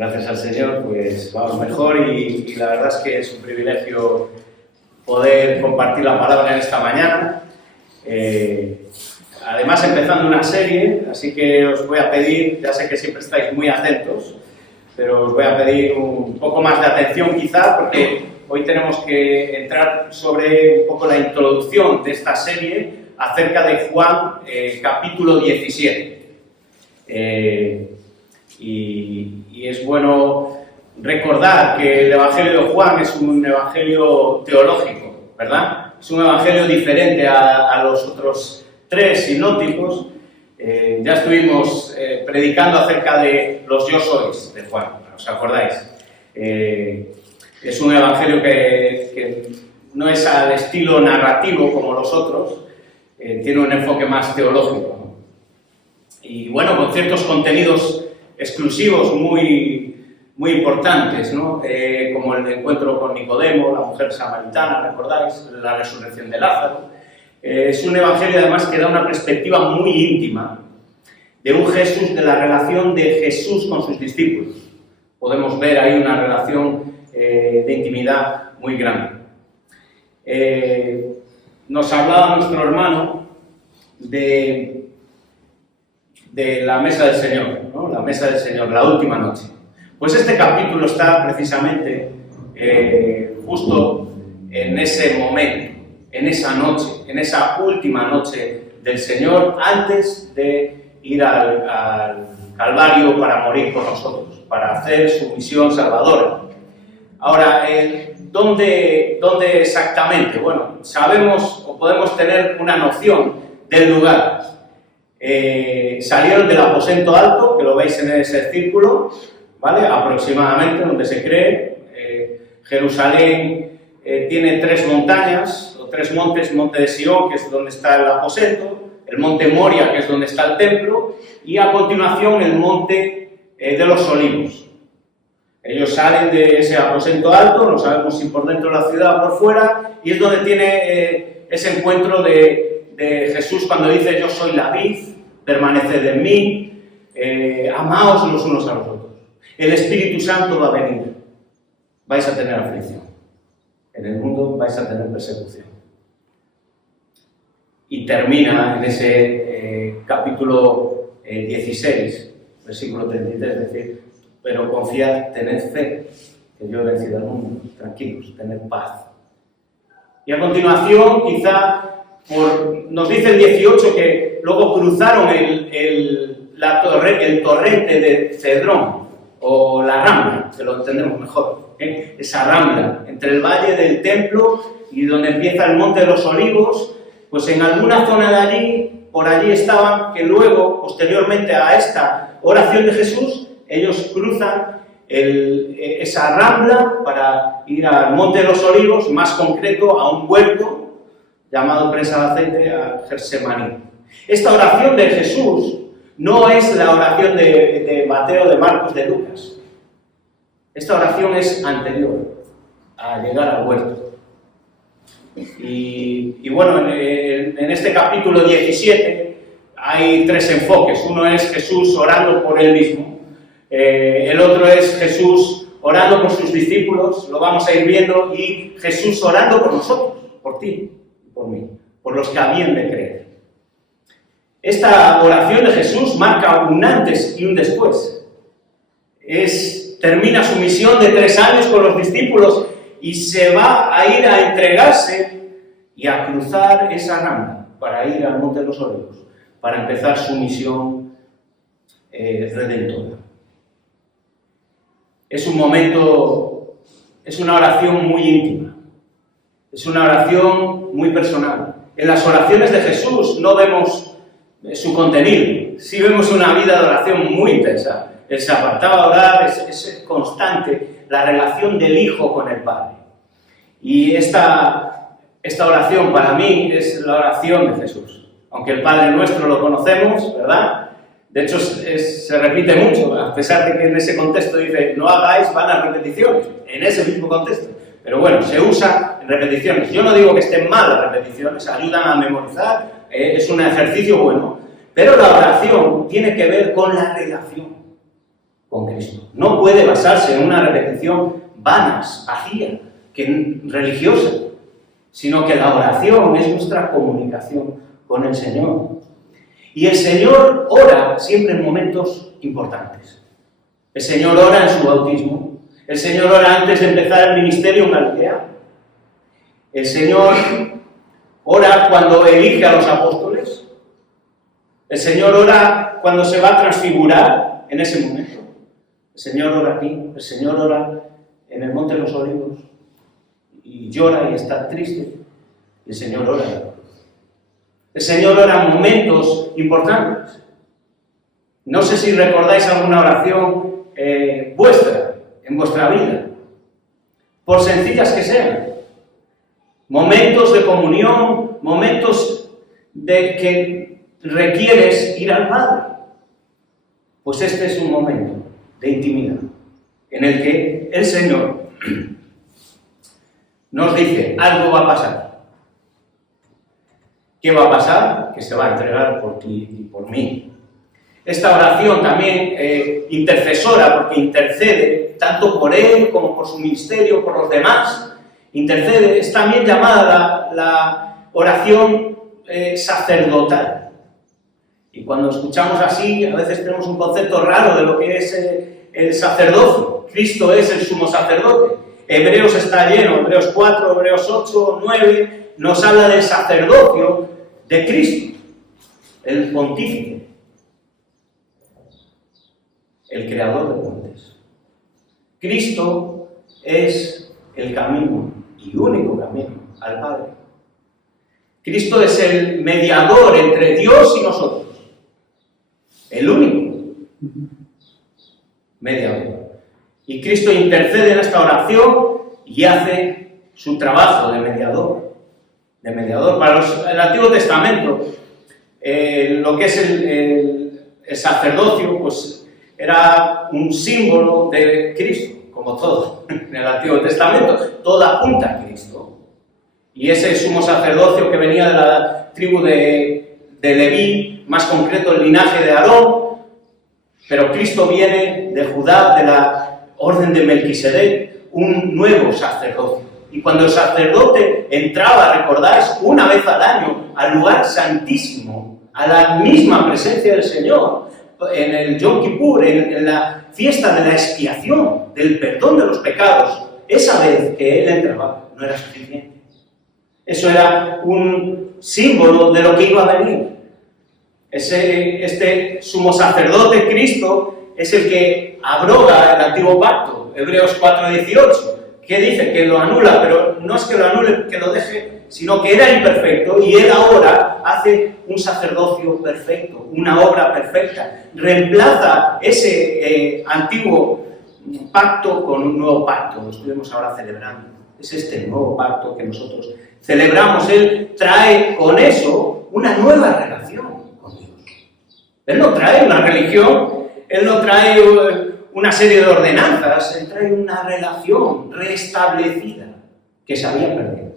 gracias al Señor, pues vamos mejor y la verdad es que es un privilegio poder compartir la palabra en esta mañana. Además, empezando una serie, así que os voy a pedir, ya sé que siempre estáis muy atentos, pero os voy a pedir un poco más de atención quizá, porque hoy tenemos que entrar sobre un poco la introducción de esta serie acerca de Juan, capítulo 17. Y es bueno recordar que el Evangelio de Juan es un evangelio teológico, ¿verdad? Es un evangelio diferente a los otros tres sinópticos. Ya estuvimos predicando acerca de los yo sois de Juan, ¿os acordáis? Es un evangelio que no es al estilo narrativo como los otros, tiene un enfoque más teológico, ¿no? Y bueno, con ciertos contenidos exclusivos muy importantes, ¿no? Como el encuentro con Nicodemo, la mujer samaritana, ¿recordáis? La resurrección de Lázaro. Es un evangelio además que da una perspectiva muy íntima de un Jesús, de la relación de Jesús con sus discípulos. Podemos ver ahí una relación de intimidad muy grande. Nos hablaba nuestro hermano de la mesa del Señor, ¿no? La mesa del Señor, la última noche. Pues este capítulo está precisamente justo en ese momento, en esa noche, en esa última noche del Señor, antes de ir al Calvario para morir por nosotros, para hacer su misión salvadora. Ahora, ¿dónde exactamente? Bueno, sabemos o podemos tener una noción del lugar. Salieron del aposento alto, que lo veis en ese círculo, ¿vale? Aproximadamente, donde se cree. Jerusalén tiene tres montañas, o tres montes: monte de Sion, que es donde está el aposento, el monte Moria, que es donde está el templo, y a continuación el monte de los Olivos. Ellos salen de ese aposento alto, no sabemos si por dentro de la ciudad o por fuera, y es donde tiene ese encuentro de Jesús cuando dice: yo soy la vid, permaneced en mí, amaos los unos a los otros. El Espíritu Santo va a venir, vais a tener aflicción, en el mundo vais a tener persecución. Y termina en ese capítulo 16, versículo 33, es decir: pero confiad, tened fe, que yo he vencido al mundo, tranquilos, tened paz. Y a continuación, quizá, nos dice el 18 que luego cruzaron el torrente de Cedrón, o la Rambla, que lo entendemos mejor, esa Rambla, entre el valle del templo y donde empieza el monte de los Olivos. Pues en alguna zona de allí, por allí estaban, que luego, posteriormente a esta oración de Jesús, ellos cruzan esa Rambla para ir al monte de los Olivos, más concreto a un huerto llamado presa de aceite, a Getsemaní. Esta oración de Jesús no es la oración de Mateo, de Marcos, de Lucas. Esta oración es anterior a llegar al huerto. Y bueno, en este capítulo 17 hay tres enfoques. Uno es Jesús orando por él mismo. El otro es Jesús orando por sus discípulos, lo vamos a ir viendo, y Jesús orando por nosotros, por ti, por mí, por los que habían de creer. Esta oración de Jesús marca un antes y un después. Termina su misión de 3 años con los discípulos y se va a ir a entregarse y a cruzar esa rambla para ir al monte de los Olivos, para empezar su misión redentora. Es un momento, es una oración muy íntima, es una oración muy personal. En las oraciones de Jesús no vemos su contenido, sí vemos una vida de oración muy intensa. Él se apartaba a orar, es constante la relación del Hijo con el Padre. Y esta oración para mí es la oración de Jesús. Aunque el Padre Nuestro lo conocemos, ¿verdad? De hecho, se repite mucho, a pesar de que en ese contexto dice: no hagáis vanas repeticiones, en ese mismo contexto. Pero bueno, se usa en repeticiones. Yo no digo que estén mal las repeticiones, ayudan a memorizar, es un ejercicio bueno. Pero la oración tiene que ver con la relación. con Cristo. No puede basarse en una repetición vana, vacía, religiosa, sino que la oración es nuestra comunicación con el Señor. Y el Señor ora siempre en momentos importantes. El Señor ora en su bautismo. El Señor ora antes de empezar el ministerio en Galilea. El Señor ora cuando elige a los apóstoles. El Señor ora cuando se va a transfigurar en ese momento. El Señor ora aquí. El Señor ora en el Monte de los Olivos. Y llora y está triste. Y el Señor ora en la cruz. El Señor ora en momentos importantes. No sé si recordáis alguna oración vuestra, en vuestra vida, por sencillas que sean. Momentos de comunión, momentos de que requieres ir al Padre. Pues este es un momento de intimidad en el que el Señor nos dice, algo va a pasar. ¿Qué va a pasar? Que se va a entregar por ti y por mí. Esta oración también intercesora, porque intercede tanto por Él como por su ministerio, por los demás. Intercede, es también llamada la oración sacerdotal. Y cuando escuchamos así, a veces tenemos un concepto raro de lo que es el sacerdocio. Cristo es el sumo sacerdote. Hebreos está lleno, Hebreos 4, Hebreos 8, 9, nos habla del sacerdocio de Cristo, el pontífice, el creador de puentes. Cristo es el camino y único camino al Padre. Cristo es el mediador entre Dios y nosotros, el único mediador. Y Cristo intercede en esta oración y hace su trabajo de mediador. Para el Antiguo Testamento, lo que es el sacerdocio, pues era un símbolo de Cristo, como todo en el Antiguo Testamento, todo apunta a Cristo. Y ese sumo sacerdocio que venía de la tribu de Leví, más concreto el linaje de Aarón, pero Cristo viene de Judá, de la orden de Melquisedec, un nuevo sacerdocio. Y cuando el sacerdote entraba, recordáis, una vez al año al lugar santísimo, a la misma presencia del Señor, en el Yom Kippur, en la fiesta de la expiación, del perdón de los pecados, esa vez que él entraba no era suficiente. Eso era un símbolo de lo que iba a venir. Este sumo sacerdote, Cristo, es el que abroga el antiguo pacto, Hebreos 4:18, que dice que lo anula, pero no es que lo anule, que lo deje, sino que era imperfecto y él ahora hace un sacerdocio perfecto, una obra perfecta. Reemplaza ese antiguo pacto con un nuevo pacto, lo estuvimos ahora celebrando. Es este nuevo pacto que nosotros celebramos. Él trae con eso una nueva relación con Dios. Él no trae una religión, él no trae una serie de ordenanzas, él trae una relación restablecida que se había perdido.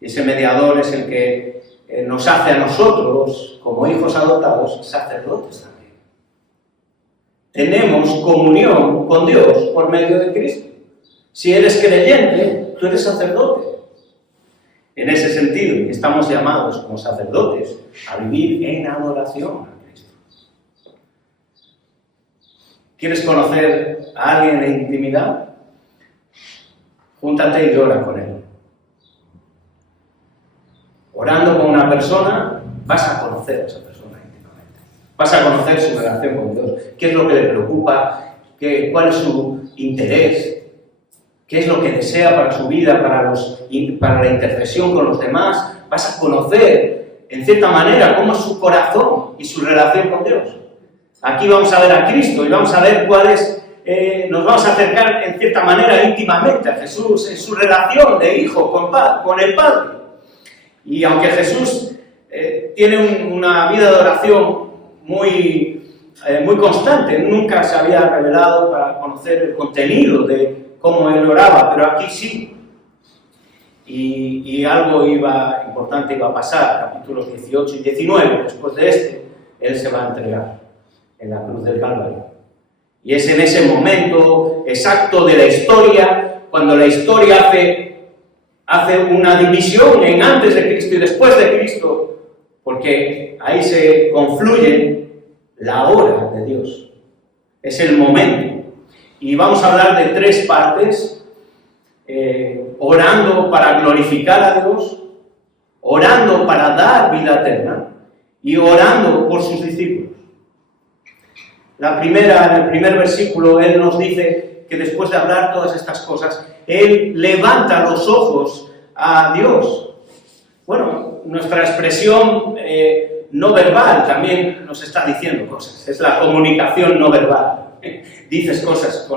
Ese mediador es el que nos hace a nosotros, como hijos adoptados, sacerdotes también. Tenemos comunión con Dios por medio de Cristo. Si eres creyente, tú eres sacerdote. En ese sentido, estamos llamados como sacerdotes a vivir en adoración a Cristo. ¿Quieres conocer a alguien en intimidad? Júntate y ora con él. Orando con una persona, vas a conocer a esa persona íntimamente. Vas a conocer su relación con Dios. ¿Qué es lo que le preocupa? ¿Cuál es su interés? ¿Qué es lo que desea para su vida, para la intercesión con los demás? Vas a conocer, en cierta manera, cómo es su corazón y su relación con Dios. Aquí vamos a ver a Cristo y vamos a ver cuál es, nos vamos a acercar en cierta manera íntimamente a Jesús, en su relación de hijo con el Padre. Y aunque Jesús tiene una vida de oración muy constante, nunca se había revelado para conocer el contenido de cómo él oraba, pero aquí sí. Y algo importante iba a pasar, capítulos 18 y 19, después de él se va a entregar en la cruz del Calvario. Y es en ese momento exacto de la historia, cuando la historia hace una división en antes de Cristo y después de Cristo, porque ahí se confluye la hora de Dios. Es el momento. Y vamos a hablar de 3 partes: orando para glorificar a Dios, orando para dar vida eterna y orando por sus discípulos. En el primer versículo, Él nos dice que después de hablar todas estas cosas, Él levanta los ojos a Dios. Bueno, nuestra expresión no verbal también nos está diciendo cosas. Es la comunicación no verbal. Dices cosas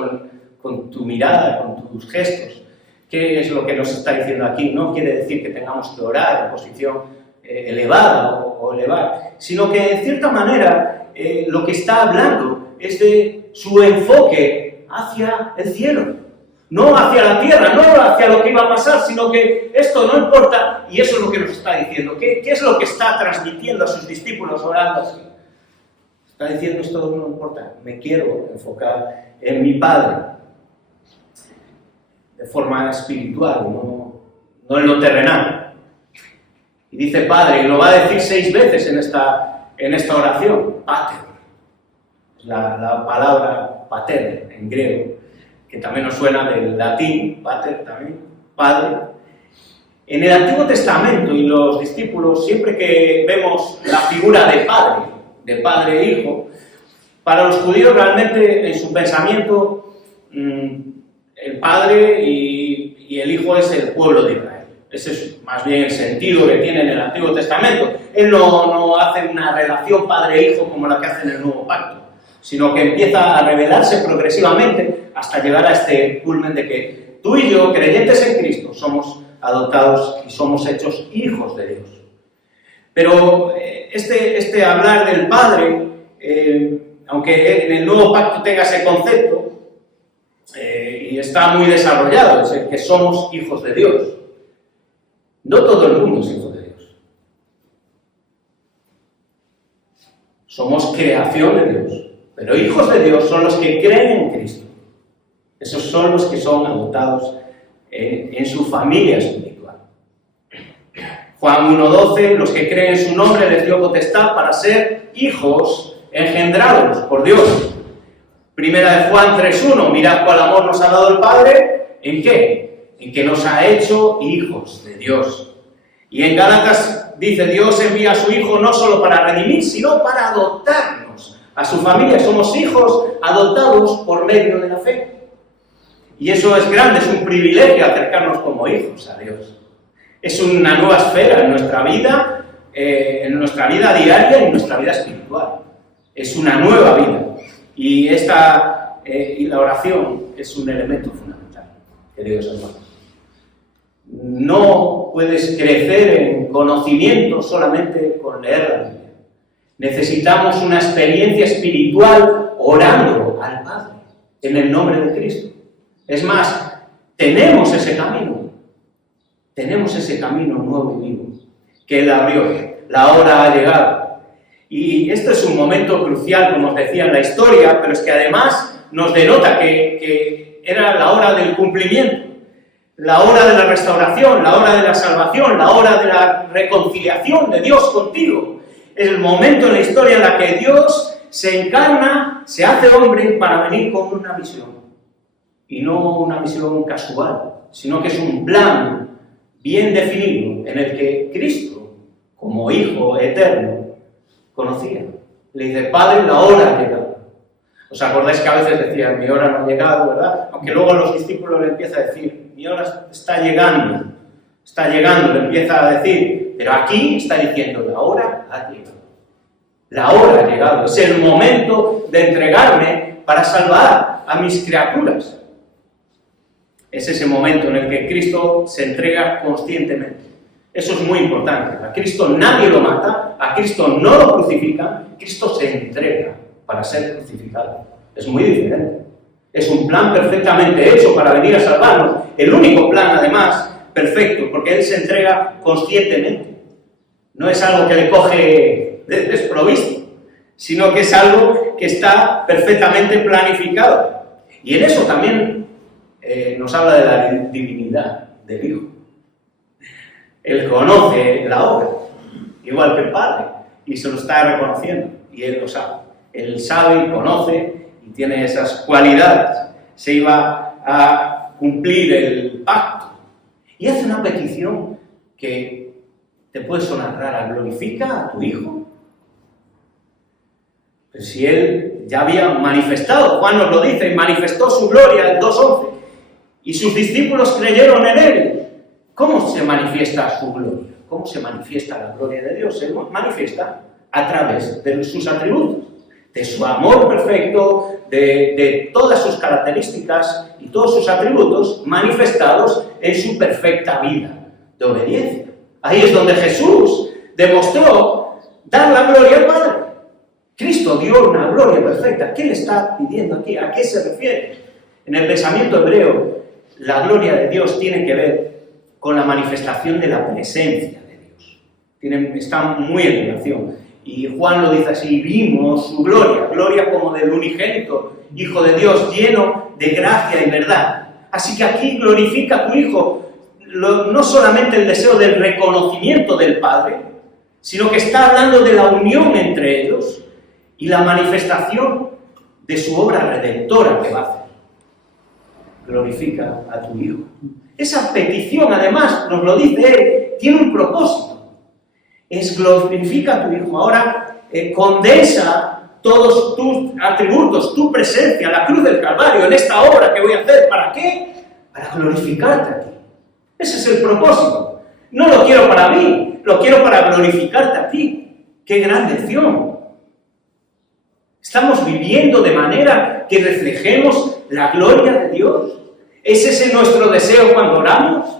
con tu mirada, con tus gestos. ¿Qué es lo que nos está diciendo aquí? No quiere decir que tengamos que orar en posición elevada o elevar, sino que en cierta manera lo que está hablando es de su enfoque hacia el cielo, no hacia la tierra, no hacia lo que iba a pasar, sino que esto no importa, y eso es lo que nos está diciendo. ¿Qué es lo que está transmitiendo a sus discípulos orando así? Está diciendo: esto no importa, me quiero enfocar en mi Padre, de forma espiritual, no en lo terrenal. Y dice Padre, y lo va a decir 6 veces en esta oración: Pater. La palabra pater en griego, que también nos suena del latín, pater también, Padre. En el Antiguo Testamento y los discípulos, siempre que vemos la figura de padre e hijo, para los judíos realmente en su pensamiento el Padre y el Hijo es el pueblo de Israel. Ese es más bien el sentido que tiene en el Antiguo Testamento. Él no hace una relación padre-hijo como la que hace en el Nuevo Pacto, sino que empieza a revelarse progresivamente hasta llegar a este culmen de que tú y yo, creyentes en Cristo, somos adoptados y somos hechos hijos de Dios. Pero este hablar del Padre, aunque en el Nuevo Pacto tenga ese concepto, y está muy desarrollado, es el que somos hijos de Dios. No todo el mundo es hijo de Dios. Somos creación de Dios, pero hijos de Dios son los que creen en Cristo. Esos son los que son adoptados en su familia espiritual. Juan 1:12, los que creen en su nombre les dio potestad para ser hijos engendrados por Dios. Primera de Juan 3:1, mirad cuál amor nos ha dado el Padre, ¿en qué? En que nos ha hecho hijos de Dios. Y en Gálatas dice: Dios envía a su Hijo no solo para redimir, sino para adoptarnos a su familia. Somos hijos adoptados por medio de la fe. Y eso es grande, es un privilegio acercarnos como hijos a Dios. Es una nueva esfera en nuestra vida diaria y en nuestra vida espiritual. Es una nueva vida. Y la oración es un elemento fundamental, queridos hermanos. No puedes crecer en conocimiento solamente con leer la Biblia. Necesitamos una experiencia espiritual orando al Padre en el nombre de Cristo. Es más, tenemos ese camino nuevo y vivo que Él abrió. La hora ha llegado. Y este es un momento crucial, como os decía, en la historia, pero es que además nos denota que era la hora del cumplimiento, la hora de la restauración, la hora de la salvación, la hora de la reconciliación de Dios contigo. Es el momento en la historia en la que Dios se encarna, se hace hombre para venir con una misión. Y no una misión casual, sino que es un plan bien definido en el que Cristo, como Hijo eterno, conocía. Le dice: Padre, la hora ha llegado. ¿Os acordáis que a veces decían: mi hora no ha llegado, verdad? Aunque luego los discípulos le empieza a decir: mi hora está llegando, le empieza a decir. Pero aquí está diciendo: la hora ha llegado. La hora ha llegado. Es el momento de entregarme para salvar a mis criaturas. Es ese momento en el que Cristo se entrega conscientemente. Eso es muy importante. A Cristo nadie lo mata, a Cristo no lo crucifican, Cristo se entrega para ser crucificado. Es muy diferente. Es un plan perfectamente hecho para venir a salvarnos. El único plan, además, perfecto, porque Él se entrega conscientemente. No es algo que le coge desprovisto, sino que es algo que está perfectamente planificado. Y en eso también nos habla de la divinidad del Hijo. Él conoce la obra, igual que el Padre, y se lo está reconociendo, y Él lo sabe. Él sabe y conoce y tiene esas cualidades. Se iba a cumplir el pacto. Y hace una petición que te puede sonar rara. ¿Glorifica a tu Hijo? Pero si Él ya había manifestado, Juan nos lo dice, y manifestó su gloria, el 2:11, y sus discípulos creyeron en Él. ¿Cómo se manifiesta su gloria? ¿Cómo se manifiesta la gloria de Dios? Se manifiesta a través de sus atributos, de su amor perfecto, de todas sus características y todos sus atributos manifestados en su perfecta vida de obediencia. Ahí es donde Jesús demostró dar la gloria al Padre. Cristo dio una gloria perfecta. ¿Qué le está pidiendo aquí? ¿A qué se refiere? En el pensamiento hebreo, la gloria de Dios tiene que ver con la manifestación de la presencia de Dios. Está muy en relación. Y Juan lo dice así: vimos su gloria, gloria como del unigénito Hijo de Dios, lleno de gracia y verdad. Así que aquí glorifica a tu Hijo no solamente el deseo del reconocimiento del Padre, sino que está hablando de la unión entre ellos y la manifestación de su obra redentora que va a hacer. Glorifica a tu Hijo. Esa petición, además, nos lo dice Él, tiene un propósito. Es glorifica a tu Hijo. Ahora condensa todos tus atributos, tu presencia, la cruz del Calvario, en esta obra que voy a hacer. ¿Para qué? Para glorificarte a ti. Ese es el propósito. No lo quiero para mí, lo quiero para glorificarte a ti. ¡Qué gran lección! Estamos viviendo de manera que reflejemos la gloria de Dios. ¿Es ese nuestro deseo cuando oramos?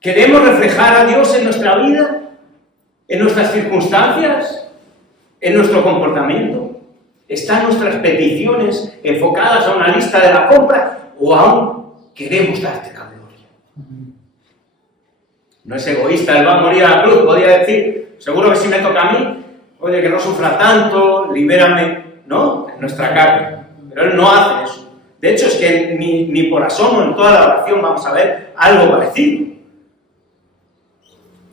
¿Queremos reflejar a Dios en nuestra vida? ¿En nuestras circunstancias? ¿En nuestro comportamiento? ¿Están nuestras peticiones enfocadas a una lista de la compra o aún queremos darte la gloria? No es egoísta, Él va a morir a la cruz, podría decir, seguro que si me toca a mí, oye, que no sufra tanto, libérame, ¿no? En nuestra carne. Pero Él no hace eso. De hecho, es que ni por asomo en toda la oración vamos a ver algo parecido.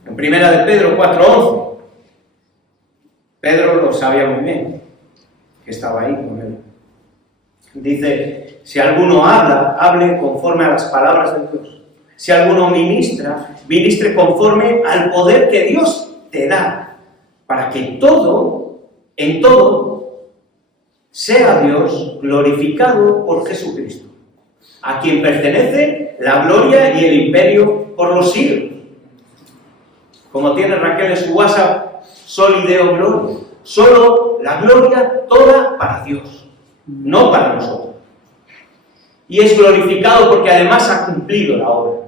En 1 de Pedro 4:11, Pedro lo sabía muy bien, que estaba ahí con él. Dice: si alguno habla, hable conforme a las palabras de Dios. Si alguno ministra, ministre conforme al poder que Dios te da, para que en todo, sea Dios glorificado por Jesucristo, a quien pertenece la gloria y el imperio por los siglos. Como tiene Raquel en su WhatsApp, Soli Deo Gloria. Solo la gloria toda para Dios, no para nosotros. Y es glorificado porque además ha cumplido la obra.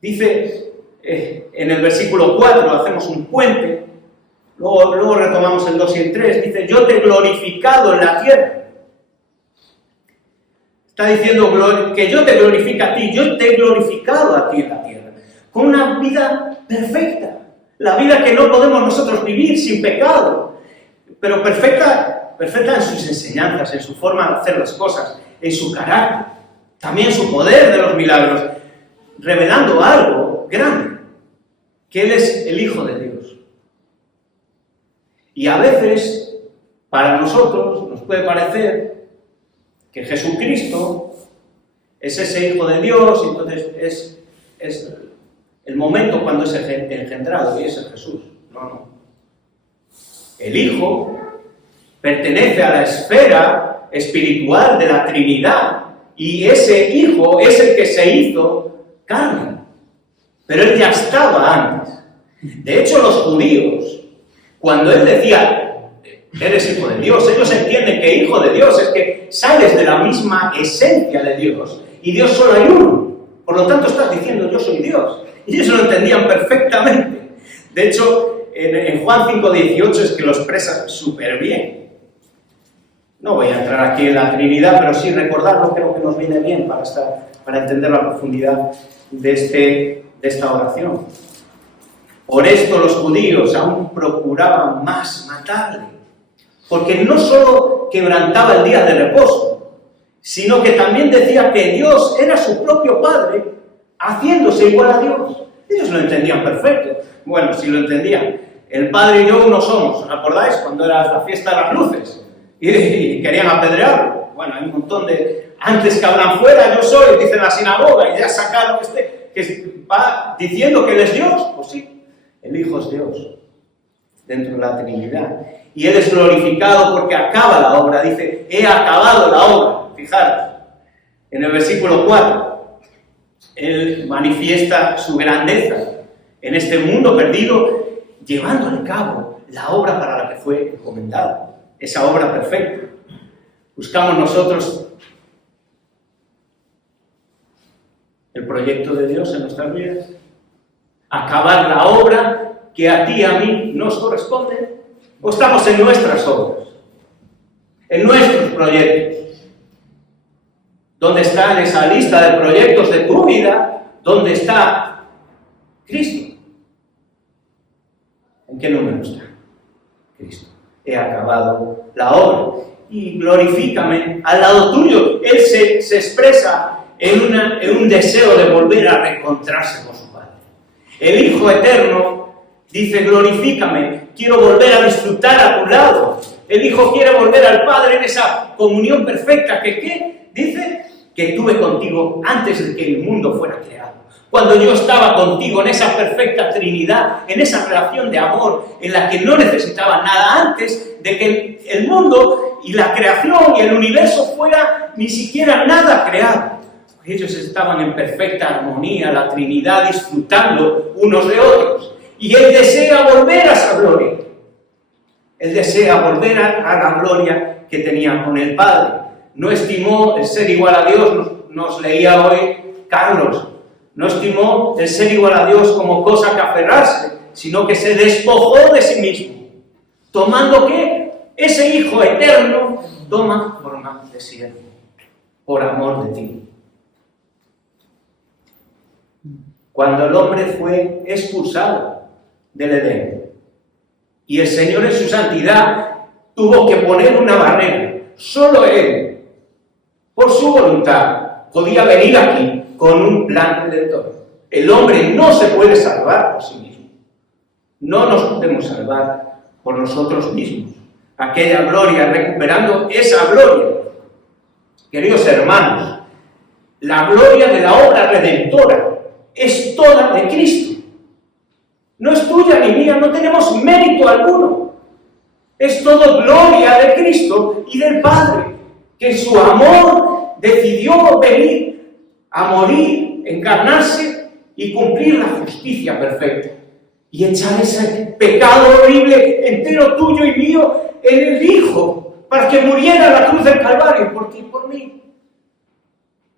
Dice en el versículo 4, hacemos un puente, luego retomamos el 2 y el 3, dice: yo te he glorificado en la tierra. Está diciendo que yo te glorifico a ti, yo te he glorificado a ti en la tierra, con una vida perfecta, la vida que no podemos nosotros vivir sin pecado, pero perfecta en sus enseñanzas, en su forma de hacer las cosas, en su carácter, también su poder de los milagros, revelando algo grande, que Él es el Hijo de Dios. Y a veces, para nosotros, nos puede parecer que Jesucristo es ese Hijo de Dios, y entonces es el momento cuando es engendrado, y es el Jesús. No. El Hijo pertenece a la esfera espiritual de la Trinidad, y ese Hijo es el que se hizo carne. Pero Él ya estaba antes. De hecho, los judíos, cuando Él decía: eres Hijo de Dios, ellos entienden que Hijo de Dios es que sales de la misma esencia de Dios, y Dios solo hay uno. Por lo tanto, estás diciendo: yo soy Dios. Y ellos lo entendían perfectamente. De hecho, en Juan 5:18 es que lo expresa súper bien. No voy a entrar aquí en la Trinidad, pero sí recordarlo, creo que nos viene bien para entender la profundidad de esta oración. Por esto los judíos aún procuraban más matarle. Porque no solo quebrantaba el día de reposo, sino que también decía que Dios era su propio Padre, haciéndose igual a Dios. Ellos lo entendían perfecto. Bueno, si lo entendían. El Padre y yo uno somos, ¿os acordáis? Cuando era la fiesta de las luces y querían apedrearlo. Bueno, hay un montón de... Antes que hablan fuera, yo soy, dice la sinagoga, y ya sacaron que va diciendo que Él es Dios. Pues sí, el Hijo es Dios, dentro de la Trinidad. Y Él es glorificado porque acaba la obra. Dice, he acabado la obra. Fijaros, en el versículo 4, Él manifiesta su grandeza en este mundo perdido, llevando a cabo la obra para la que fue encomendado, esa obra perfecta. Buscamos nosotros el proyecto de Dios en nuestras vidas, acabar la obra que a ti y a mí nos corresponde, o estamos en nuestras obras, en nuestros proyectos. ¿Dónde está en esa lista de proyectos de tu vida? ¿Dónde está Cristo? ¿En qué número está? Cristo. He acabado la obra. Y glorifícame al lado tuyo. Él se expresa en un deseo de volver a reencontrarse con su Padre. El Hijo Eterno dice, glorifícame, quiero volver a disfrutar a tu lado. El Hijo quiere volver al Padre en esa comunión perfecta que, ¿qué? Dice que tuve contigo antes de que el mundo fuera creado. Cuando yo estaba contigo en esa perfecta Trinidad, en esa relación de amor en la que no necesitaba nada antes de que el mundo y la creación y el universo fuera ni siquiera nada creado. Ellos estaban en perfecta armonía, la Trinidad, disfrutando unos de otros. Y Él desea volver a esa gloria. Él desea volver a la gloria que tenía con el Padre. No estimó el ser igual a Dios, nos leía hoy Carlos. No estimó el ser igual a Dios como cosa que aferrarse, sino que se despojó de sí mismo, tomando que ese Hijo Eterno toma forma de siervo, por amor de ti. Cuando el hombre fue expulsado del Edén, y el Señor en su santidad tuvo que poner una barrera, solo Él, por su voluntad, podía venir aquí con un plan redentor. El hombre no se puede salvar por sí mismo. No nos podemos salvar por nosotros mismos. Aquella gloria, recuperando esa gloria. Queridos hermanos, la gloria de la obra redentora es toda de Cristo. No es tuya ni mía, no tenemos mérito alguno. Es todo gloria de Cristo y del Padre, que en su amor decidió venir a morir, encarnarse y cumplir la justicia perfecta. Y echar ese pecado horrible entero tuyo y mío en el Hijo, para que muriera en la cruz del Calvario por ti y por mí.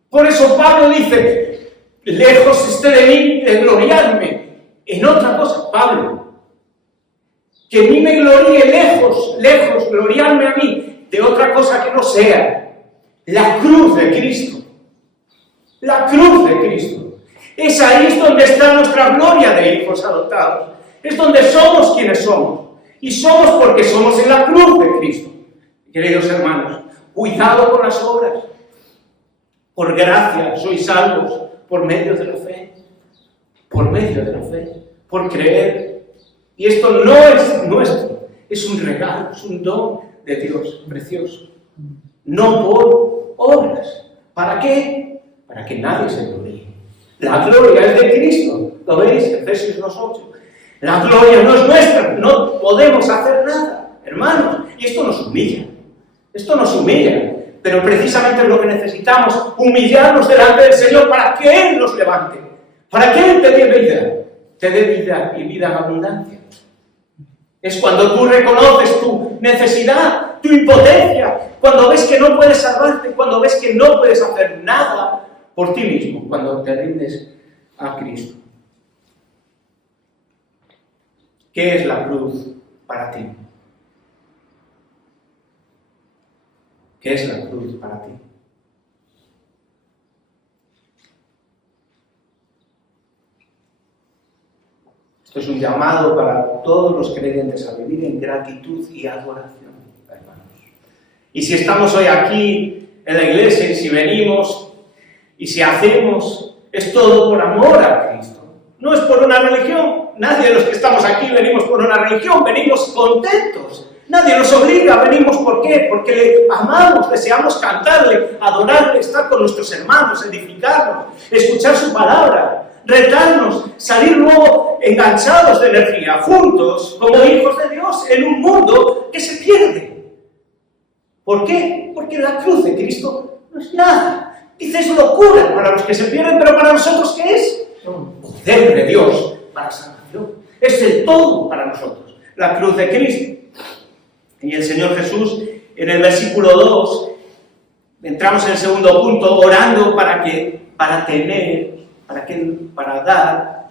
Por eso Pablo dice, lejos esté de mí de gloriarme en otra cosa. Pablo, que en mí me gloríe lejos, gloriarme a mí de otra cosa que no sea la cruz de Cristo. La cruz de Cristo. Es ahí donde está nuestra gloria de hijos adoptados. Es donde somos quienes somos. Y somos porque somos en la cruz de Cristo. Queridos hermanos, cuidado con las obras. Por gracia sois salvos por medio de la fe. Por medio de la fe. Por creer. Y esto no es nuestro. Es un regalo, es un don de Dios precioso. No por obras. ¿Para qué? Para que nadie se gloríe. La gloria es de Cristo. ¿Lo veis? Efesios 2:8. La gloria no es nuestra. No podemos hacer nada, hermanos. Y esto nos humilla. Esto nos humilla. Pero precisamente es lo que necesitamos. Humillarnos delante del Señor para que Él nos levante. Para que Él te dé vida. Te dé vida y vida en abundancia. Es cuando tú reconoces tu necesidad, tu impotencia. Cuando ves que no puedes salvarte. Cuando ves que no puedes hacer nada por ti mismo, cuando te rindes a Cristo. ¿Qué es la cruz para ti? ¿Qué es la cruz para ti? Esto es un llamado para todos los creyentes a vivir en gratitud y adoración, hermanos. Y si estamos hoy aquí en la iglesia, y si venimos, y si hacemos, es todo por amor a Cristo. No es por una religión. Nadie de los que estamos aquí venimos por una religión, venimos contentos. Nadie nos obliga, venimos ¿por qué? Porque le amamos, deseamos cantarle, adorarle, estar con nuestros hermanos, edificarnos, escuchar su palabra, retarnos, salir luego enganchados de energía, juntos, como hijos de Dios, en un mundo que se pierde. ¿Por qué? Porque la cruz de Cristo no es nada. Dice, es locura para los que se pierden, pero para nosotros, ¿qué es? Poder de Dios para salvación. Es el todo para nosotros, la cruz de Cristo. Y el Señor Jesús, en el versículo 2, entramos en el segundo punto, orando para dar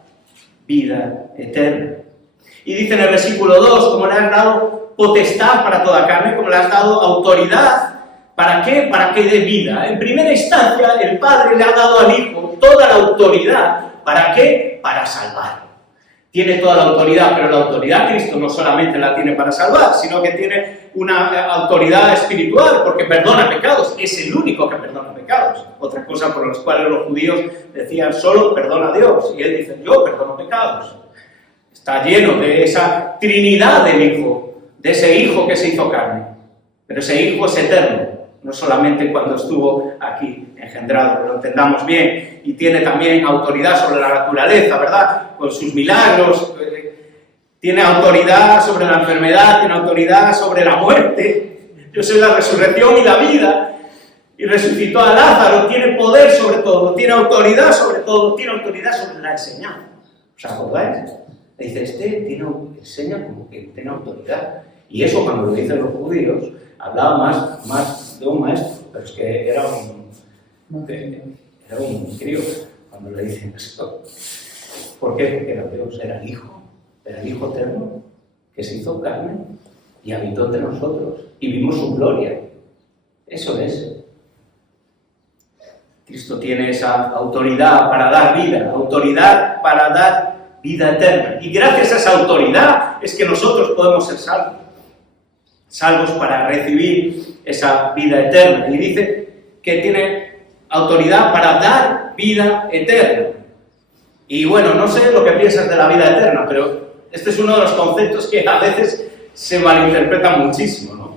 vida eterna. Y dice en el versículo 2, como le has dado potestad para toda carne, como le has dado autoridad, ¿para qué? Para que dé vida. En primera instancia, el Padre le ha dado al Hijo toda la autoridad. ¿Para qué? Para salvar. Tiene toda la autoridad, pero la autoridad Cristo no solamente la tiene para salvar, sino que tiene una autoridad espiritual, porque perdona pecados, es el único que perdona pecados. Otra cosa por las cuales los judíos decían, solo perdona a Dios, y él dice, yo perdono pecados. Está lleno de esa Trinidad del Hijo, de ese Hijo que se hizo carne, pero ese Hijo es eterno, no solamente cuando estuvo aquí engendrado, que lo entendamos bien, y tiene también autoridad sobre la naturaleza, ¿verdad? Con sus milagros, tiene autoridad sobre la enfermedad, tiene autoridad sobre la muerte. Yo soy la resurrección y la vida, y resucitó a Lázaro, tiene poder sobre todo, tiene autoridad sobre todo, tiene autoridad sobre la enseñanza. ¿Os acordáis? Le dice, enseña como que tiene autoridad. Y eso cuando lo dicen los judíos, hablaba más de un maestro, pero es que era un crío cuando le dicen esto. ¿Por qué? Porque era Dios, era el Hijo eterno, que se hizo carne y habitó entre nosotros y vimos su gloria. Eso es. Cristo tiene esa autoridad para dar vida, autoridad para dar vida eterna. Y gracias a esa autoridad es que nosotros podemos ser salvos. Salvos para recibir esa vida eterna. Y dice que tiene autoridad para dar vida eterna. Y bueno, no sé lo que piensas de la vida eterna, pero este es uno de los conceptos que a veces se malinterpreta muchísimo, ¿no?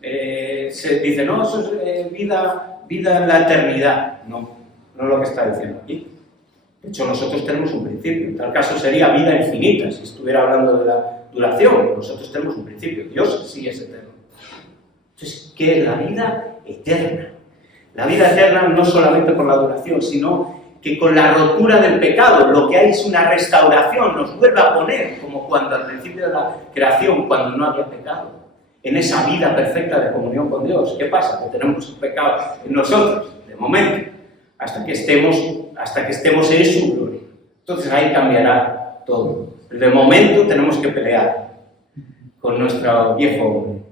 Se dice, no, eso es vida en la eternidad. No es lo que está diciendo aquí. De hecho, nosotros tenemos un principio. En tal caso sería vida infinita, si estuviera hablando de la duración. Nosotros tenemos un principio. Dios sí es eterno. Entonces, ¿qué es la vida eterna? La vida eterna no solamente por la duración, sino que con la rotura del pecado, lo que hay es una restauración, nos vuelve a poner, como cuando al principio de la creación, cuando no había pecado, en esa vida perfecta de comunión con Dios. ¿Qué pasa? Que tenemos un pecado en nosotros, de momento, hasta que estemos en su gloria. Entonces ahí cambiará todo. Pero de momento tenemos que pelear con nuestro viejo hombre.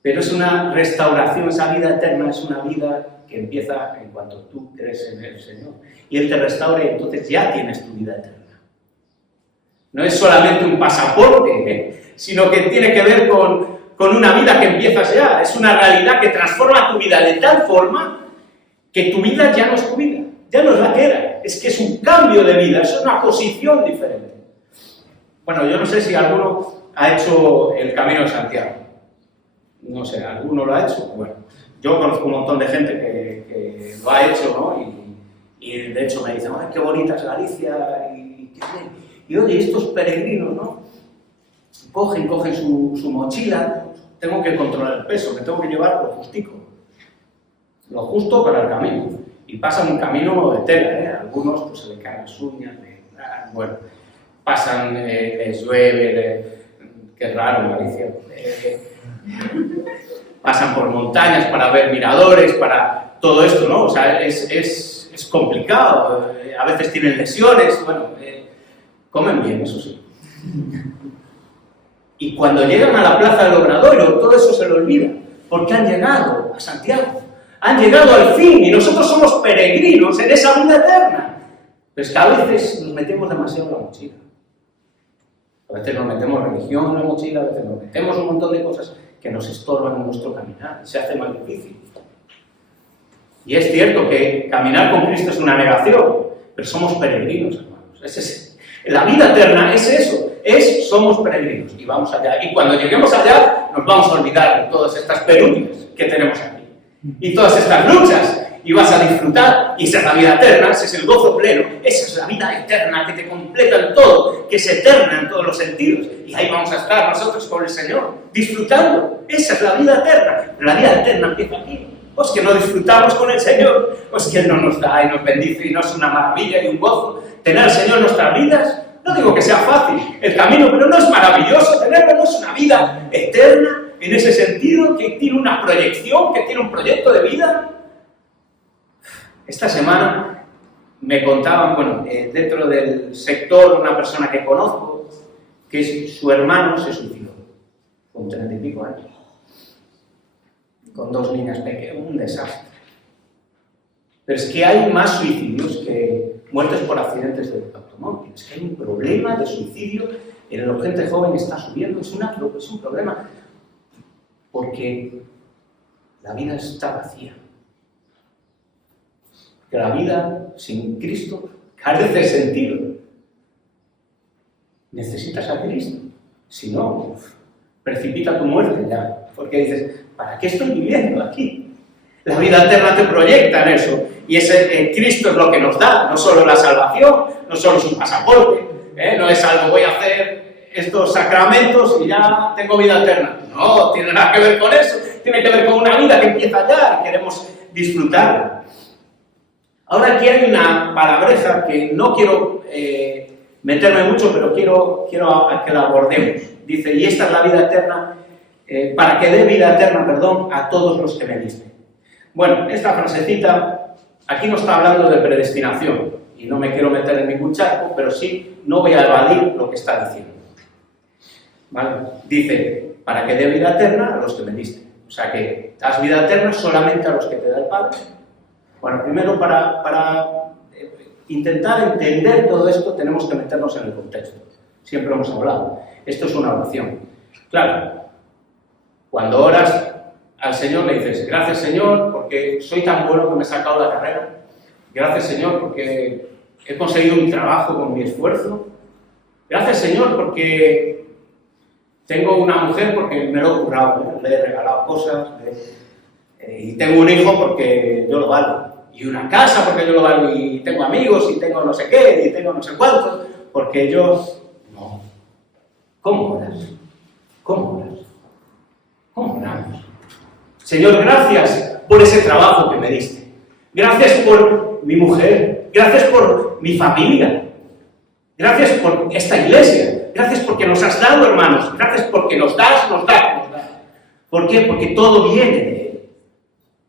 Pero es una restauración, esa vida eterna es una vida que empieza en cuanto tú crees en el Señor. Y Él te restaura y entonces ya tienes tu vida eterna. No es solamente un pasaporte, sino que tiene que ver con una vida que empiezas ya. Es una realidad que transforma tu vida de tal forma que tu vida ya no es tu vida, ya no es la que era. Es que es un cambio de vida, es una posición diferente. Bueno, yo no sé si alguno ha hecho el Camino de Santiago. No sé, ¿alguno lo ha hecho? Bueno, yo conozco un montón de gente que lo ha hecho, ¿no? Y de hecho me dicen, ¡ay, qué bonita es Galicia! Y oye, estos peregrinos, ¿no? Cogen su mochila, tengo que controlar el peso, me tengo que llevar lo justico. Lo justo para el camino. Y pasan un camino de tela, ¿eh? Algunos pues se le caen las uñas, bueno, pasan, les llueve, qué raro en Galicia. Pasan por montañas para ver miradores, para todo esto, ¿no? O sea, es complicado, a veces tienen lesiones, bueno, comen bien, eso sí. Y cuando llegan a la plaza del Obradoiro, todo eso se lo olvida, porque han llegado a Santiago, han llegado al fin, y nosotros somos peregrinos en esa vida eterna. Pero es que a veces nos metemos demasiado en la mochila. A veces nos metemos religión en la mochila, a veces nos metemos un montón de cosas que nos estorban en nuestro caminar, se hace más difícil. Y es cierto que caminar con Cristo es una negación, pero somos peregrinos, hermanos. La vida eterna es eso, somos peregrinos y vamos allá. Y cuando lleguemos allá, nos vamos a olvidar de todas estas penurias que tenemos aquí y todas estas luchas, y vas a disfrutar. Y esa es la vida eterna, ese es el gozo pleno, esa es la vida eterna que te completa en todo, que es eterna en todos los sentidos. Y ahí vamos a estar nosotros con el Señor, disfrutando. Esa es la vida eterna. Pero la vida eterna empieza aquí. Pues que no disfrutamos con el Señor, pues que Él no nos da y nos bendice y no es una maravilla y un gozo tener al Señor en nuestras vidas. No digo que sea fácil el camino, pero no es maravilloso tenerlo, no es una vida eterna en ese sentido, que tiene una proyección, que tiene un proyecto de vida. Esta semana me contaban, bueno, dentro del sector, una persona que conozco, que su hermano se suicidó con 30 y pico años, con 2 niñas pequeñas, un desastre. Pero es que hay más suicidios que muertes por accidentes de automóvil. Es que hay un problema de suicidio en la gente joven, está subiendo, es un problema, porque la vida está vacía. Que la vida sin Cristo carece de sentido. Necesitas a Cristo. Si no, precipita tu muerte ya. Porque dices, ¿para qué estoy viviendo aquí? La vida eterna te proyecta en eso. Y ese Cristo es lo que nos da. No solo la salvación, no solo su pasaporte. No es algo, voy a hacer estos sacramentos y ya tengo vida eterna. No, tiene nada que ver con eso. Tiene que ver con una vida que empieza ya y queremos disfrutarla. Ahora aquí hay una palabreja que no quiero meterme mucho, pero quiero que la abordemos. Dice, y esta es la vida eterna, para que dé vida eterna, a todos los que me diste. Bueno, esta frasecita, aquí no está hablando de predestinación, y no me quiero meter en ningún charco, pero sí, no voy a evadir lo que está diciendo. ¿Vale? Dice, para que dé vida eterna a los que me diste. O sea que das vida eterna solamente a los que te da el Padre. Bueno, primero para intentar entender todo esto tenemos que meternos en el contexto. Siempre hemos hablado. Esto es una oración. Claro, cuando oras al Señor le dices, gracias Señor porque soy tan bueno que me he sacado la carrera. Gracias Señor porque he conseguido un trabajo con mi esfuerzo. Gracias Señor porque tengo una mujer porque me lo he currado, le he regalado cosas. Y tengo un hijo porque yo lo valgo. Y una casa porque yo lo valgo. Y tengo amigos y tengo no sé qué y tengo no sé cuántos porque yo... No. ¿Cómo oras? ¿Cómo oras? ¿Cómo oramos? Señor, gracias por ese trabajo que me diste. Gracias por mi mujer. Gracias por mi familia. Gracias por esta iglesia. Gracias porque nos has dado, hermanos. Gracias porque nos das. ¿Por qué? Porque todo viene de Él.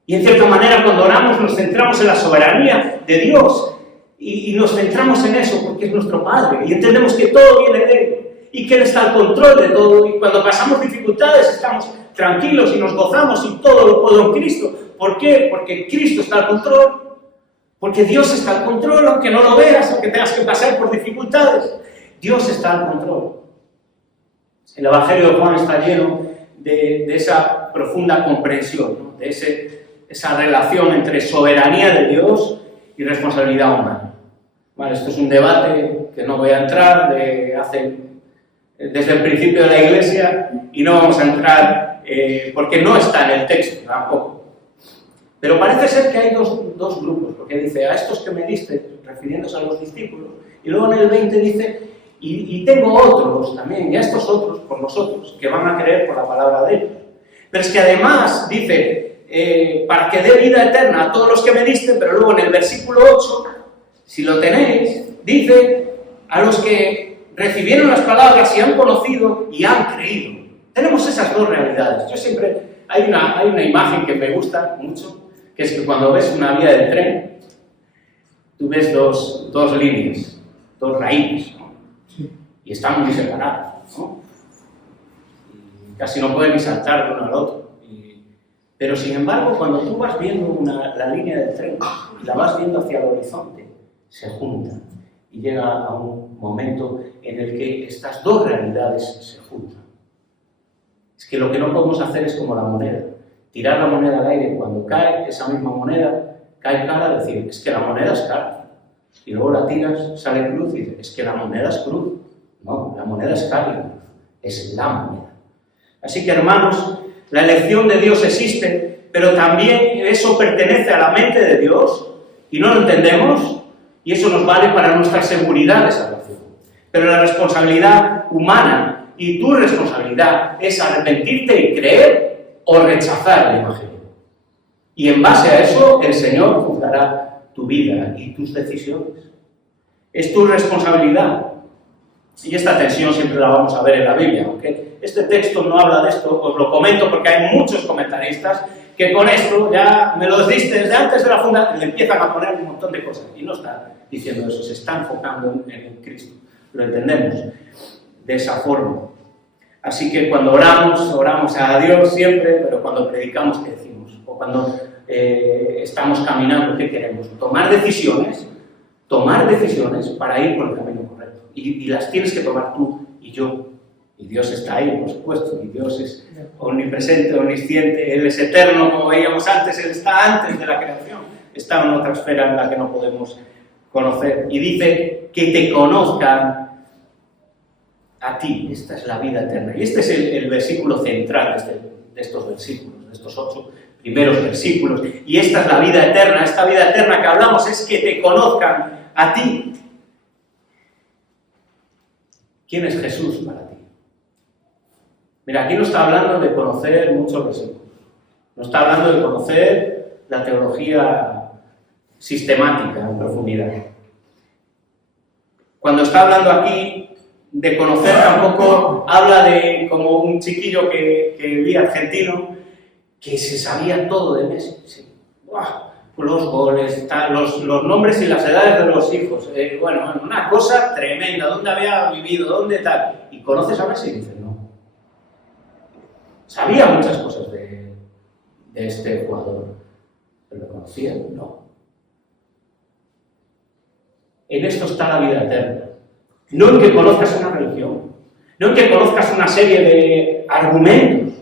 Y en cierta manera cuando oramos nos centramos en la soberanía de Dios. Y nos centramos en eso porque es nuestro Padre. Y entendemos que todo viene de Él. Y que Él está al control de todo. Y cuando pasamos dificultades estamos tranquilos y nos gozamos y todo lo puedo en Cristo. ¿Por qué? Porque Cristo está al control. Porque Dios está al control, aunque no lo veas, aunque tengas que pasar por dificultades. Dios está al control. El Evangelio de Juan está lleno de esa profunda comprensión, ¿no? De esa relación entre soberanía de Dios y responsabilidad humana. Vale, esto es un debate que no voy a entrar desde el principio de la Iglesia y no vamos a entrar porque no está en el texto tampoco. Pero parece ser que hay dos grupos, porque dice, a estos que me diste, refiriéndose a los discípulos, y luego en el 20 dice, y tengo otros también, y a estos otros, por nosotros, que van a creer por la palabra de ellos. Pero es que además dice, para que dé vida eterna a todos los que me diste, pero luego en el versículo 8, si lo tenéis, dice, a los que recibieron las palabras y han conocido y han creído. Tenemos esas dos realidades. Yo siempre, hay una imagen que me gusta mucho, que es que cuando ves una vía del tren, tú ves dos líneas, dos raíles, ¿no? Y están muy separadas, ¿no? Y casi no pueden ni saltar de uno al otro. Pero sin embargo, cuando tú vas viendo la línea del tren y la vas viendo hacia el horizonte, se juntan y llega a un momento en el que estas dos realidades se juntan. Es que lo que no podemos hacer es como la moneda. Tirar la moneda al aire, cuando cae esa misma moneda, cae cara, decir, es que la moneda es cara. Y luego la tiras, sale cruz y dices, es que la moneda es cruz. No, la moneda es cara, es la moneda. Así que, hermanos, la elección de Dios existe, pero también eso pertenece a la mente de Dios y no lo entendemos, y eso nos vale para nuestra seguridad de salvación. Pero la responsabilidad humana y tu responsabilidad es arrepentirte y creer o rechazar el Evangelio. Y en base a eso, el Señor juzgará tu vida y tus decisiones. Es tu responsabilidad. Y esta tensión siempre la vamos a ver en la Biblia, aunque este texto no habla de esto, os lo comento porque hay muchos comentaristas que con esto ya me los diste desde antes de la fundación, le empiezan a poner un montón de cosas, y no está diciendo eso, se está enfocando en Cristo. Lo entendemos de esa forma. Así que cuando oramos a Dios siempre, pero cuando predicamos, ¿qué decimos? O cuando estamos caminando, ¿qué queremos? Tomar decisiones para ir por el camino correcto. Y las tienes que tomar tú y yo. Y Dios está ahí, por supuesto, y Dios es omnipresente, omnisciente, Él es eterno, como veíamos antes, Él está antes de la creación, está en otra esfera en la que no podemos conocer. Y dice que te conozcan a ti, esta es la vida eterna. Y este es el versículo central de estos versículos, de estos 8 primeros versículos. Y esta es la vida eterna, esta vida eterna que hablamos es que te conozcan a ti. ¿Quién es Jesús para ti? Mira, aquí no está hablando de conocer muchos versículos. No está hablando de conocer la teología sistemática en profundidad. Cuando está hablando aquí de conocer, tampoco habla de como un chiquillo que vi argentino que se sabía todo de Messi. Sí. ¡Buah! Los goles, los nombres y las edades de los hijos. Bueno, una cosa tremenda. ¿Dónde había vivido? ¿Dónde tal? ¿Y conoces a Messi? Y dices, no. Sabía muchas cosas de este jugador, pero ¿lo conocía? No. En esto está la vida eterna. No en que conozcas una religión, no en que conozcas una serie de argumentos,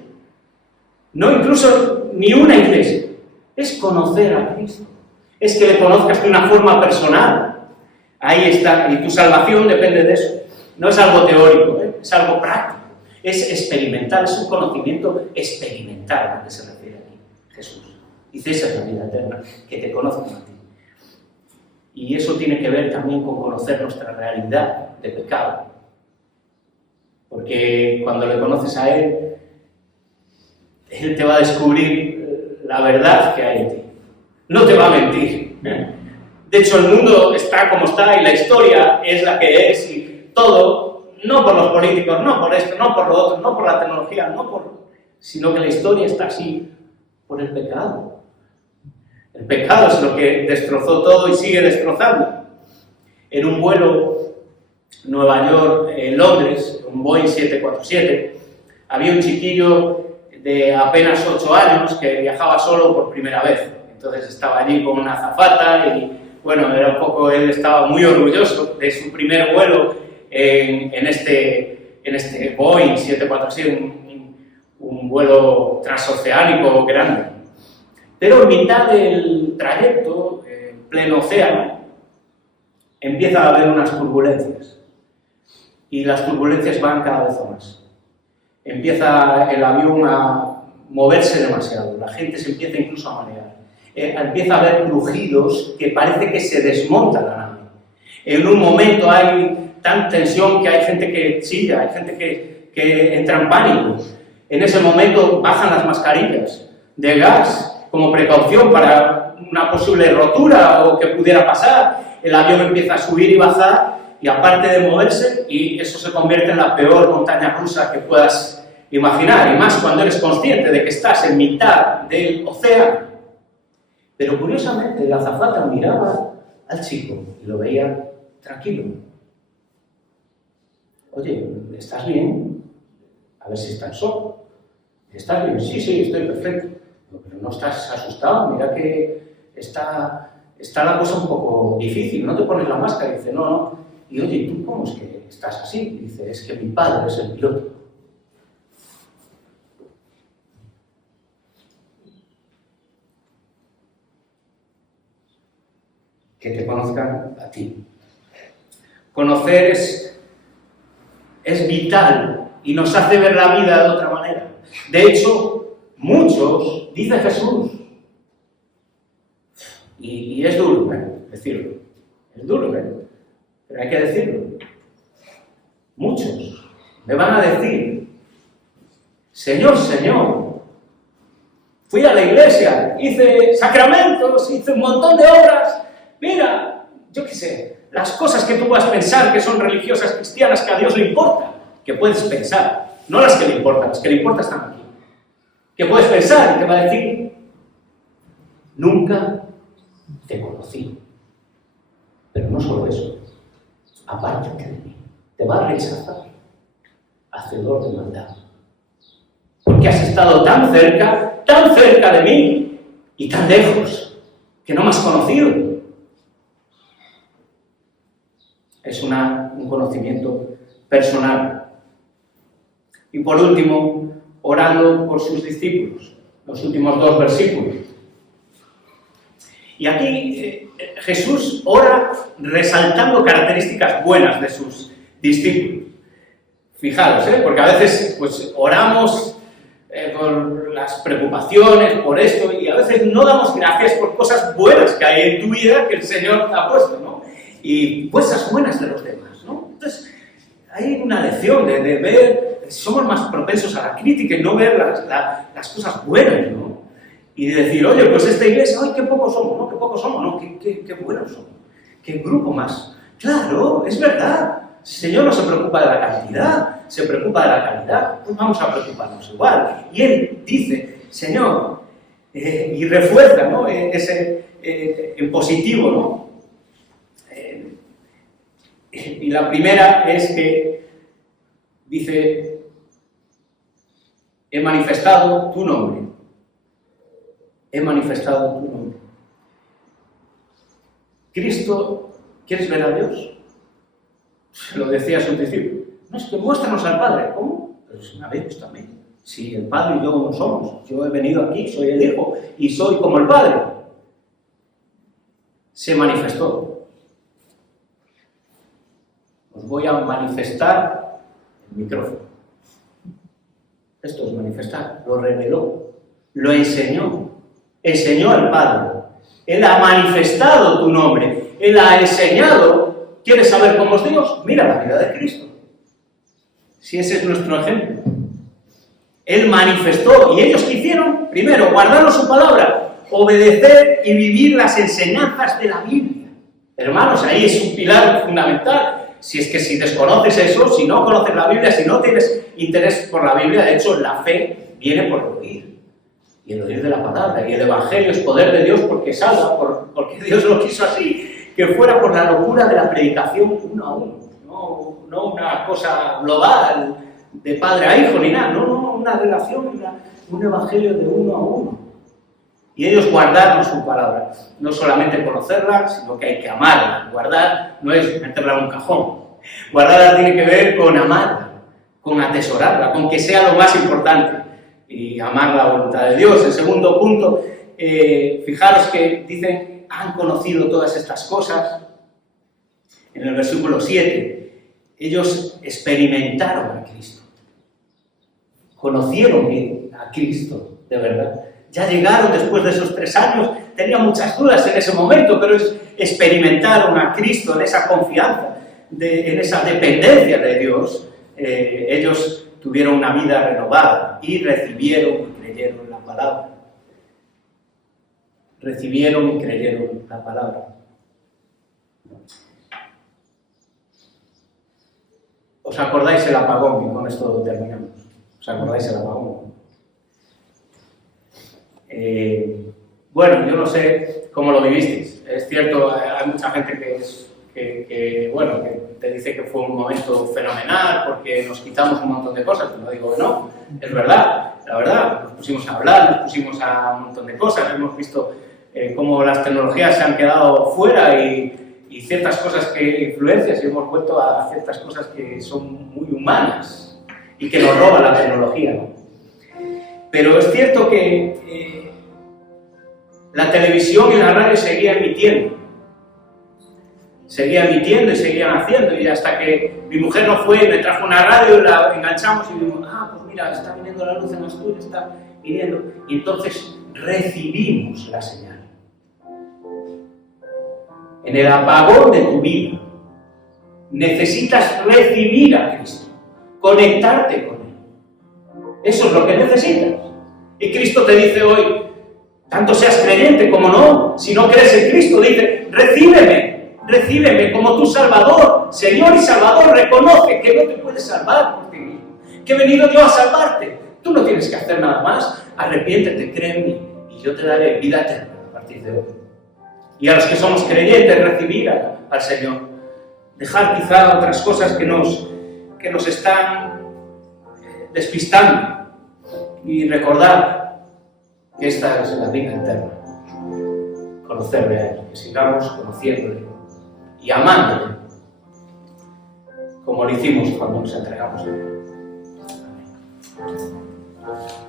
no incluso ni una iglesia. Es conocer a Cristo. Es que le conozcas de una forma personal. Ahí está. Y tu salvación depende de eso. No es algo teórico, es algo práctico. Es experimental, es un conocimiento experimental a lo que se refiere aquí Jesús. Dice, esa es la vida eterna, que te conozcan a ti. Y eso tiene que ver también con conocer nuestra realidad de pecado. Porque cuando le conoces a Él, Él te va a descubrir la verdad que hay en ti. No te va a mentir. De hecho, el mundo está como está y la historia es la que es y todo... No por los políticos, no por esto, no por lo otro, no por la tecnología, sino que la historia está así por el pecado. El pecado es lo que destrozó todo y sigue destrozando. En un vuelo Nueva York, Londres, un Boeing 747, había un chiquillo de apenas 8 años que viajaba solo por primera vez. Entonces estaba allí con una azafata y, bueno, él estaba muy orgulloso de su primer vuelo en este Boeing 747, un vuelo transoceánico grande. Pero en mitad del trayecto, en pleno océano, empieza a haber unas turbulencias. Y las turbulencias van cada vez más. Empieza el avión a moverse demasiado, la gente se empieza incluso a marear. Empieza a haber crujidos que parece que se desmonta la nave. En un momento hay tan tensión que hay gente que chilla, hay gente que entra en pánico. En ese momento bajan las mascarillas de gas como precaución para una posible rotura o que pudiera pasar. El avión empieza a subir y bajar y aparte de moverse, y eso se convierte en la peor montaña rusa que puedas imaginar, y más cuando eres consciente de que estás en mitad del océano. Pero curiosamente la azafata miraba al chico y lo veía tranquilo. Oye, ¿estás bien? A ver si estás solo. ¿Estás bien? Sí, estoy perfecto. Pero no estás asustado, mira que está la cosa un poco difícil, no te pones la máscara. Y dice, no. Y oye, ¿tú cómo es que estás así? Y dice, es que mi padre es el piloto. que te conozcan a ti. Conocer es vital y nos hace ver la vida de otra manera. De hecho, muchos, dice Jesús, y es duro decirlo, es duro, pero hay que decirlo. Muchos me van a decir: Señor, Señor, fui a la iglesia, hice sacramentos, hice un montón de obras. Mira, yo qué sé, las cosas que tú puedas pensar que son religiosas cristianas, que a Dios le importa, que puedes pensar, no las que le importan, las que le importan están aquí. Que puedes pensar y te va a decir: nunca te conocí. Pero no solo eso, apártate de mí. Te va a rechazar, hacedor de maldad. Porque has estado tan cerca de mí, y tan lejos, que no me has conocido. Es un conocimiento personal. Y por último, orando por sus discípulos, los últimos 2 versículos. Y aquí Jesús ora resaltando características buenas de sus discípulos. Fijaros, porque a veces pues oramos por las preocupaciones, por esto, y a veces no damos gracias por cosas buenas que hay en tu vida que el Señor te ha puesto, ¿no? Y cosas buenas de los demás, ¿no? Entonces, hay una lección de ver, somos más propensos a la crítica y no ver las cosas buenas, ¿no? Y de decir: oye, pues esta iglesia, ¡ay, qué pocos somos! ¿No? ¡Qué pocos somos! ¿No? ¡Qué buenos somos! ¡Qué grupo más! Claro, es verdad. El Señor no se preocupa de la cantidad, se preocupa de la calidad. Pues vamos a preocuparnos igual. Y Él dice: Señor, y refuerza, ¿no? En positivo, ¿no? Y la primera es que dice: he manifestado tu nombre. He manifestado tu nombre. Cristo, ¿quieres ver a Dios? Se lo decía a sus discípulos. No, es que muéstranos al Padre. ¿Cómo? Pero si me habéis visto a mí. Si el Padre y yo no somos. Yo he venido aquí, soy el Hijo y soy como el Padre. Se manifestó. Os voy a manifestar el micrófono. Esto es manifestar. Lo reveló. Lo enseñó. Enseñó al Padre. Él ha manifestado tu nombre. Él ha enseñado. ¿Quieres saber cómo es Dios? Mira la vida de Cristo. Si ese es nuestro ejemplo. Él manifestó. ¿Y ellos qué hicieron? Primero, guardaron su palabra. Obedecer y vivir las enseñanzas de la Biblia. Hermanos, ahí es un pilar fundamental. Si es que si desconoces eso, si no conoces la Biblia, si no tienes interés por la Biblia, de hecho la fe viene por oír. Y el oír de la palabra. Y el Evangelio es poder de Dios porque salva, porque Dios lo quiso así. Que fuera por la locura de la predicación uno a uno. No una cosa global de padre a hijo ni nada. No, una relación, un Evangelio de uno a uno. Y ellos guardaron su palabra. No solamente conocerla, sino que hay que amarla. Guardar no es meterla en un cajón. Guardarla tiene que ver con amarla, con atesorarla, con que sea lo más importante. Y amar la voluntad de Dios. El segundo punto, fijaros que dicen, han conocido todas estas cosas. En el versículo 7, ellos experimentaron a Cristo. Conocieron a Cristo, de verdad. Ya llegaron después de esos 3 años, tenían muchas dudas en ese momento, pero experimentaron a Cristo en esa confianza, en esa dependencia de Dios. Ellos tuvieron una vida renovada y recibieron y creyeron la palabra. Recibieron y creyeron la palabra. ¿Os acordáis el apagón? Y con esto terminamos. ¿Os acordáis el apagón? Bueno, yo no sé cómo lo vivisteis. Es cierto, hay mucha gente que te dice que fue un momento fenomenal porque nos quitamos un montón de cosas. Yo no digo que no, es verdad, la verdad. Nos pusimos a hablar, nos pusimos a un montón de cosas. Hemos visto cómo las tecnologías se han quedado fuera y ciertas cosas que influencias y hemos vuelto a ciertas cosas que son muy humanas y que nos roba la tecnología, ¿no? Pero es cierto que la televisión y la radio seguían emitiendo seguía emitiendo y seguían haciendo, y hasta que mi mujer no fue, me trajo una radio, la enganchamos y dijimos, pues mira, está viniendo la luz en Asturias, está viniendo. Y entonces recibimos la señal. En el apagón de tu vida, necesitas recibir a Cristo, conectarte con Él. Eso es lo que necesitas. Y Cristo te dice hoy, tanto seas creyente como no, si no crees en Cristo, dice, recíbeme como tu Salvador, Señor y Salvador. Reconoce que no te puedes salvar por ti mismo, que he venido yo a salvarte. Tú no tienes que hacer nada más, arrepiéntete, cree en mí, y yo te daré vida eterna a partir de hoy. Y a los que somos creyentes, recibir al Señor. Dejar quizá otras cosas que nos están despistando. Y recordar que esta es la vida eterna. Conocerle a Él, que sigamos conociéndole y amándole, como lo hicimos cuando nos entregamos a Él. Amén.